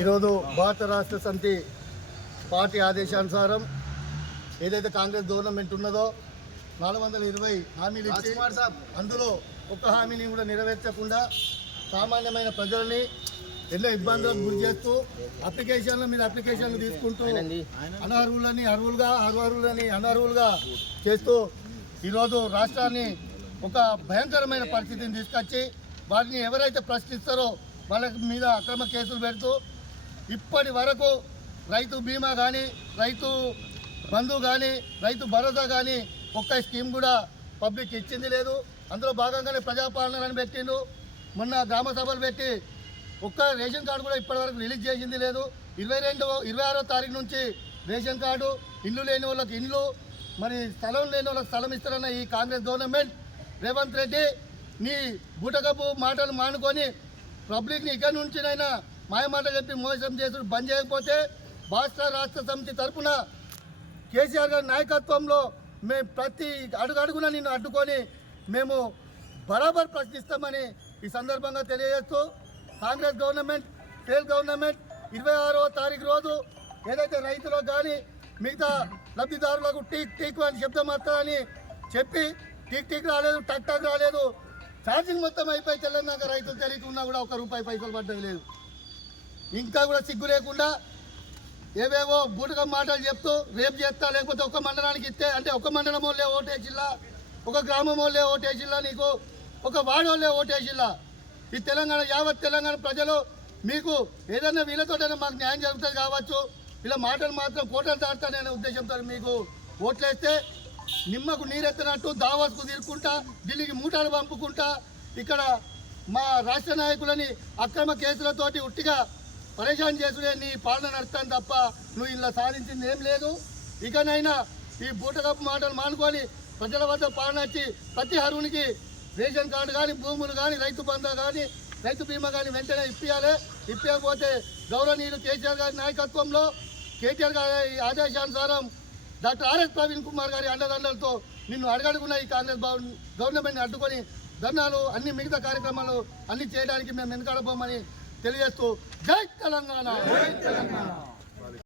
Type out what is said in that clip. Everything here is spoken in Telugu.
ఈరోజు భారత రాష్ట్ర సమితి పార్టీ ఆదేశానుసారం ఏదైతే కాంగ్రెస్ గవర్నమెంట్ ఉన్నదో 420 హామీలు ఇచ్చి అందులో ఒక్క హామీని కూడా నెరవేర్చకుండా సామాన్యమైన ప్రజల్ని ఎన్నో ఇబ్బందులకు గురి చేస్తూ అప్లికేషన్ల మీద అప్లికేషన్లు తీసుకుంటూ అనర్హులని అర్హులుగా అర్హులని అనర్హులుగా చేస్తూ ఈరోజు రాష్ట్రాన్ని ఒక భయంకరమైన పరిస్థితిని తీసుకొచ్చి వారిని ఎవరైతే ప్రశ్నిస్తారో వాళ్ళ మీద అక్రమ కేసులు పెడుతూ ఇప్పటి వరకు రైతు బీమా కానీ రైతు బంధు కానీ రైతు భరోసా కానీ ఒక్క స్కీమ్ కూడా పబ్లిక్ ఇచ్చింది లేదు. అందులో భాగంగానే ప్రజాపాలనని పెట్టిండు. మొన్న గ్రామ సభలు పెట్టి ఒక్క రేషన్ కార్డు కూడా ఇప్పటివరకు రిలీజ్ చేసింది లేదు. 26వ తారీఖు నుంచి రేషన్ కార్డు, ఇల్లు లేని వాళ్ళకి ఇండ్లు, మరి స్థలం లేని వాళ్ళకి స్థలం ఇస్తారన్న ఈ కాంగ్రెస్ గవర్నమెంట్ రేవంత్ రెడ్డి నీ బూటకపు మాటలు మానుకొని పబ్లిక్ని ఇక్కడి నుంచినైనా మాయమాట చెప్పి మోసం చేసుడు బంద్ చేయకపోతే భారత రాష్ట్ర సమితి తరఫున కేసీఆర్ గారి నాయకత్వంలో మేము ప్రతి అడుగడుగున నిన్ను అడ్డుకొని మేము బరాబర్ ప్రశ్నిస్తామని ఈ సందర్భంగా తెలియజేస్తూ కాంగ్రెస్ గవర్నమెంట్ ఫెయిల్ గవర్నమెంట్ 26వ తారీఖు రోజు ఏదైతే రైతులకు కానీ మిగతా లబ్ధిదారులకు టీక్ అని శబ్దం వస్తుందని చెప్పి టీక్ రాలేదు, టక్ రాలేదు, ఛార్జింగ్ మొత్తం అయిపోయి తెలంగాణ రైతులు తెలియకుండా కూడా ₹1 పైసలు పడ్డది లేదు. ఇంకా కూడా సిగ్గు లేకుండా ఏవేవో బూటకం మాటలు చెప్తూ రేపు చేస్తా లేకపోతే ఒక మండలానికి ఇస్తే అంటే ఒక మండలం వాళ్ళే ఓటేసిల్లా, ఒక గ్రామం వాళ్ళే ఓటేసిల్లా, నీకు ఒక వార్డు వాళ్ళే ఓటేసిల్లా. ఈ యావత్ తెలంగాణ ప్రజలు మీకు ఏదైనా వీళ్ళతోటైనా మాకు న్యాయం జరుగుతుంది కావచ్చు, ఇలా మాటలు మాత్రం కోటలు దాటుతాననే ఉద్దేశంతో మీకు ఓట్లేస్తే నిమ్మకు నీరెత్తినట్టు దావాస్కు తిరుక్కుంటా ఢిల్లీకి మూటాలు పంపుకుంటా ఇక్కడ మా రాష్ట్ర నాయకులని అక్రమ కేసులతోటి ఉట్టిగా పరేషాన్ చేసుకునే నీ పాలన నడుస్తాను తప్ప నువ్వు ఇలా సాధించింది ఏం లేదు. ఇకనైనా ఈ బూటకప్పు మాటలు మానుకొని ప్రజల వద్ద పాలన వచ్చి ప్రతి అర్హునికి రేషన్ కార్డు కానీ భూములు కానీ రైతు బంధు కానీ రైతు బీమా కానీ వెంటనే ఇప్పించాలి. ఇప్పకపోతే గౌరవనీయులు కేసీఆర్ గారి నాయకత్వంలో కేటీఆర్ గారి ఆదేశానుసారం డాక్టర్ ఆర్ఎస్ ప్రవీణ్ కుమార్ గారి అండదండలతో నిన్ను అడగడుగున్న ఈ కాంగ్రెస్ గవర్నమెంట్ని అడ్డుకొని ధర్నాలు అన్ని మిగతా కార్యక్రమాలు అన్ని చేయడానికి మేము వెనుకాడబోమని తెలియజేస్తూ జై తెలంగాణ.